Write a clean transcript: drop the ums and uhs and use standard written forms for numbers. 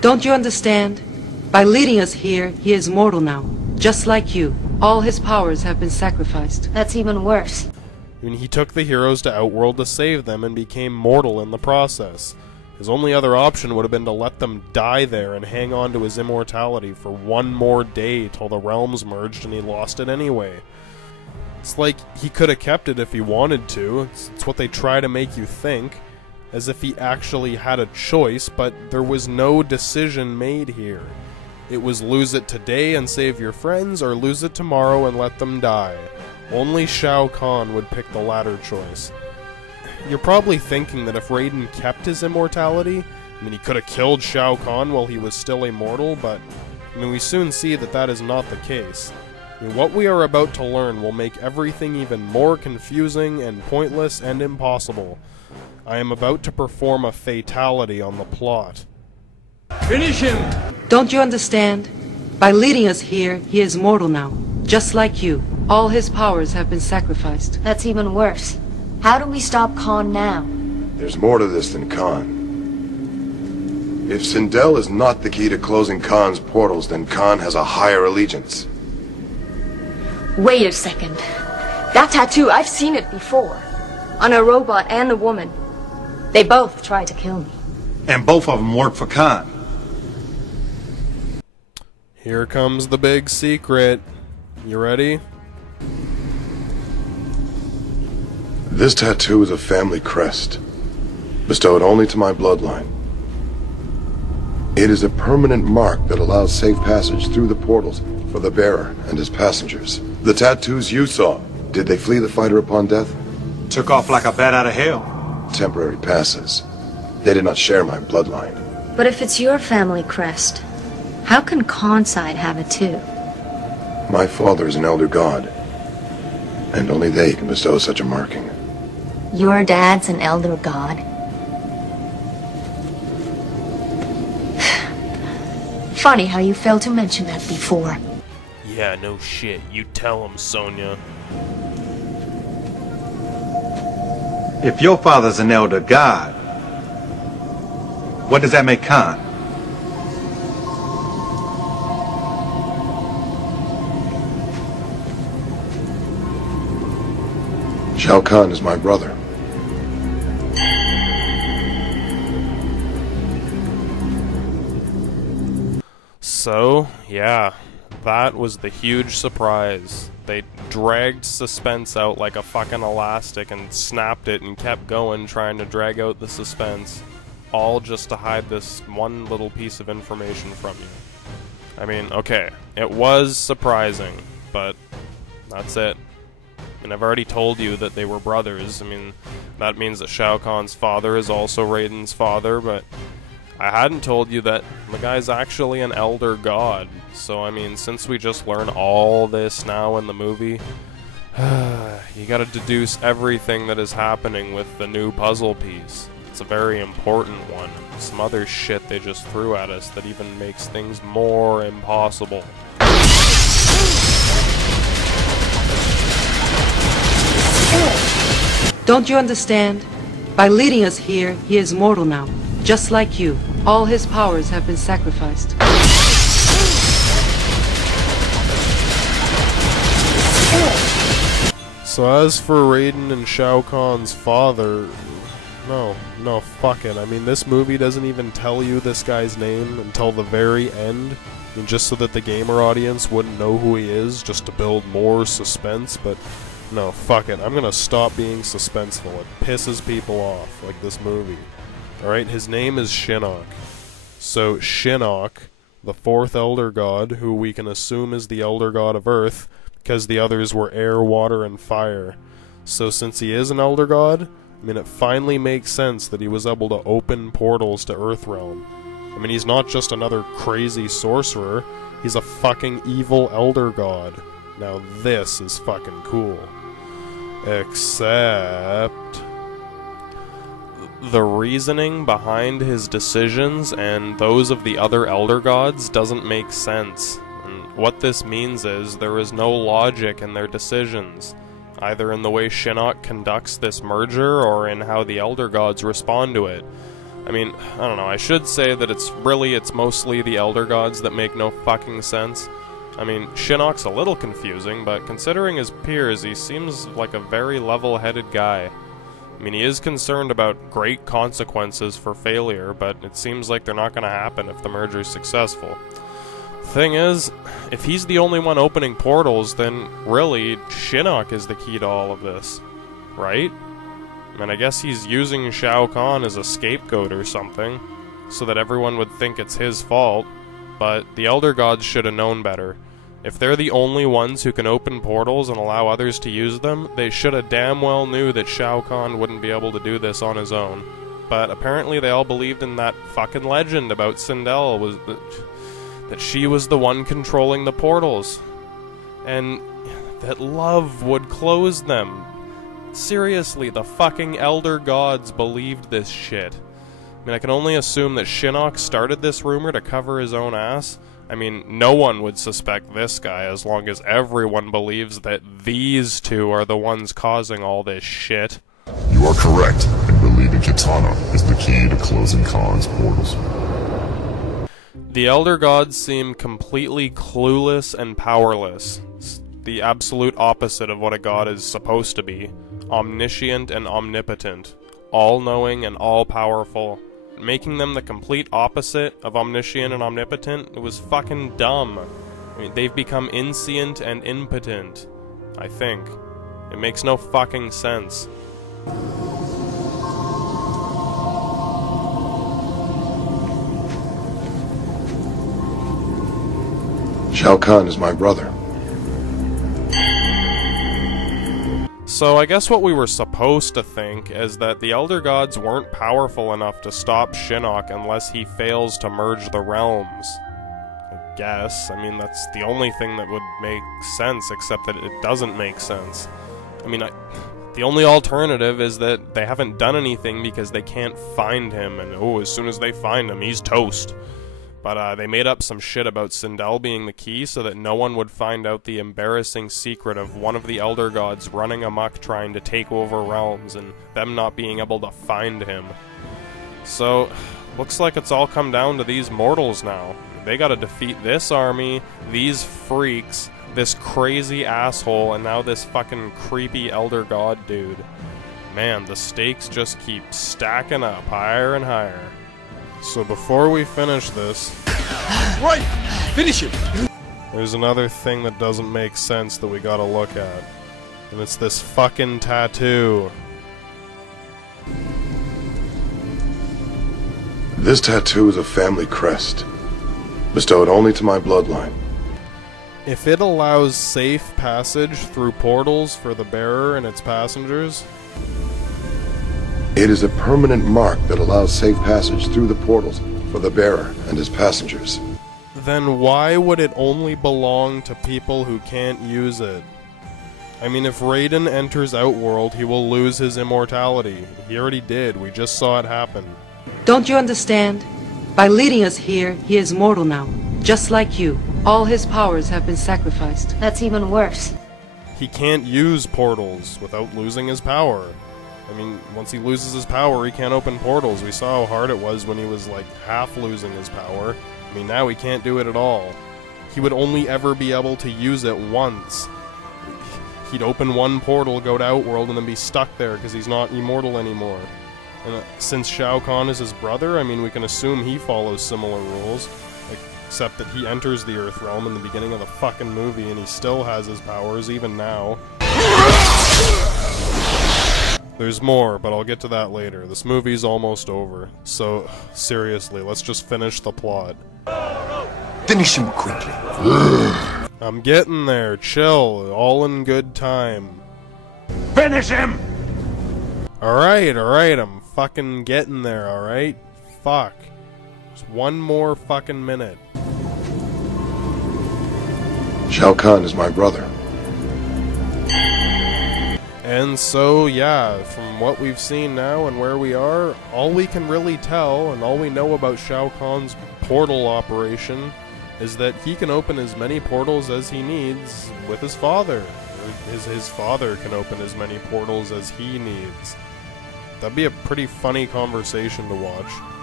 Don't you understand? By leading us here, he is mortal now, just like you. All his powers have been sacrificed. That's even worse. I mean, he took the heroes to Outworld to save them and became mortal in the process. His only other option would have been to let them die there and hang on to his immortality for one more day till the realms merged and he lost it anyway. It's like he could have kept it if he wanted to. It's what they try to make you think, as if he actually had a choice, but there was no decision made here. It was lose it today and save your friends, or lose it tomorrow and let them die. Only Shao Kahn would pick the latter choice. You're probably thinking that if Rayden kept his immortality, I mean, he could have killed Shao Kahn while he was still immortal, but I mean, we soon see that that is not the case. I mean, what we are about to learn will make everything even more confusing and pointless and impossible. I am about to perform a fatality on the plot. Finish him! Don't you understand? By leading us here, he is mortal now, just like you. All his powers have been sacrificed. That's even worse. How do we stop Khan now? There's more to this than Khan. If Sindel is not the key to closing Khan's portals, then Khan has a higher allegiance. Wait a second. That tattoo, I've seen it before. On a robot and a woman. They both tried to kill me. And both of them work for Khan. Here comes the big secret. You ready? This tattoo is a family crest, bestowed only to my bloodline. It is a permanent mark that allows safe passage through the portals for the bearer and his passengers. The tattoos you saw, did they flee the fighter upon death? Took off like a bat out of hell. Temporary passes. They did not share my bloodline. But if it's your family crest, how can Khan's side have it too? My father is an elder god, and only they can bestow such a marking. Your dad's an elder god? Funny how you failed to mention that before. Yeah, no shit. You tell him, Sonya. If your father's an elder god, what does that make Khan? Shao Kahn is my brother. So, yeah, that was the huge surprise. They dragged suspense out like a fucking elastic and snapped it and kept going, trying to drag out the suspense, all just to hide this one little piece of information from you. I mean, okay, it was surprising, but that's it. And I've already told you that they were brothers. I mean, that means that Shao Kahn's father is also Rayden's father, but I hadn't told you that the guy's actually an elder god. So, I mean, since we just learn all this now in the movie, you gotta deduce everything that is happening with the new puzzle piece. It's a very important one. Some other shit they just threw at us that even makes things more impossible. Don't you understand? By leading us here, he is mortal now, just like you. All his powers have been sacrificed. So as for Rayden and Shao Kahn's father, no, fuck it. I mean, this movie doesn't even tell you this guy's name until the very end. I mean, just so that the gamer audience wouldn't know who he is, just to build more suspense, but no, fuck it. I'm gonna stop being suspenseful. It pisses people off, like this movie. Alright, his name is Shinnok. So, Shinnok, the fourth Elder God, who we can assume is the Elder God of Earth, because the others were air, water, and fire. So since he is an Elder God, I mean, it finally makes sense that he was able to open portals to Earthrealm. I mean, he's not just another crazy sorcerer, he's a fucking evil Elder God. Now this is fucking cool. Except the reasoning behind his decisions and those of the other Elder Gods doesn't make sense. And what this means is there is no logic in their decisions, either in the way Shinnok conducts this merger or in how the Elder Gods respond to it. I mean, I don't know, I should say that it's mostly the Elder Gods that make no fucking sense. I mean, Shinnok's a little confusing, but considering his peers, he seems like a very level-headed guy. I mean, he is concerned about great consequences for failure, but it seems like they're not going to happen if the merger's successful. Thing is, if he's the only one opening portals, then really, Shinnok is the key to all of this, right? I mean, I guess he's using Shao Kahn as a scapegoat or something, so that everyone would think it's his fault, but the Elder Gods should have known better. If they're the only ones who can open portals and allow others to use them, they should have damn well knew that Shao Kahn wouldn't be able to do this on his own. But apparently they all believed in that fucking legend about Sindel, that she was the one controlling the portals. And that love would close them. Seriously, the fucking Elder Gods believed this shit. I mean, I can only assume that Shinnok started this rumor to cover his own ass. I mean, no one would suspect this guy as long as everyone believes that these two are the ones causing all this shit. You are correct in believing Kitana is the key to closing Khan's portals. The Elder Gods seem completely clueless and powerless. It's the absolute opposite of what a god is supposed to be. Omniscient and omnipotent. All-knowing and all-powerful. Making them the complete opposite of omniscient and omnipotent, it was fucking dumb. I mean, they've become inscient and impotent, I think. It makes no fucking sense. Shao Kahn is my brother. So I guess what we were supposed to think is that the Elder Gods weren't powerful enough to stop Shinnok unless he fails to merge the realms. I guess. I mean, that's the only thing that would make sense, except that it doesn't make sense. I mean, the only alternative is that they haven't done anything because they can't find him, and oh, as soon as they find him, he's toast. But they made up some shit about Sindel being the key so that no one would find out the embarrassing secret of one of the Elder Gods running amok trying to take over realms and them not being able to find him. So, looks like it's all come down to these mortals now. They gotta defeat this army, these freaks, this crazy asshole, and now this fucking creepy Elder God dude. Man, the stakes just keep stacking up higher and higher. So before we finish this... Right! Finish him! There's another thing that doesn't make sense that we gotta look at. And it's this fucking tattoo. This tattoo is a family crest, bestowed only to my bloodline. If it allows safe passage through portals for the bearer and its passengers... It is a permanent mark that allows safe passage through the portals for the bearer and his passengers. Then why would it only belong to people who can't use it? I mean, if Rayden enters Outworld, he will lose his immortality. He already did, we just saw it happen. Don't you understand? By leading us here, he is mortal now, just like you. All his powers have been sacrificed. That's even worse. He can't use portals without losing his power. I mean, once he loses his power, he can't open portals. We saw how hard it was when he was, like, half losing his power. I mean, now he can't do it at all. He would only ever be able to use it once. He'd open one portal, go to Outworld, and then be stuck there because he's not immortal anymore. And since Shao Kahn is his brother, I mean, we can assume he follows similar rules. Except that he enters the Earth Realm in the beginning of the fucking movie, and he still has his powers, even now. There's more, but I'll get to that later. This movie's almost over. So, seriously, let's just finish the plot. Finish him quickly. I'm getting there. Chill. All in good time. Finish him! Alright, I'm fucking getting there, alright? Fuck. Just one more fucking minute. Shao Kahn is my brother. And so, yeah, from what we've seen now and where we are, all we can really tell, and all we know about Shao Kahn's portal operation, is that he can open as many portals as he needs with his father. His father can open as many portals as he needs. That'd be a pretty funny conversation to watch.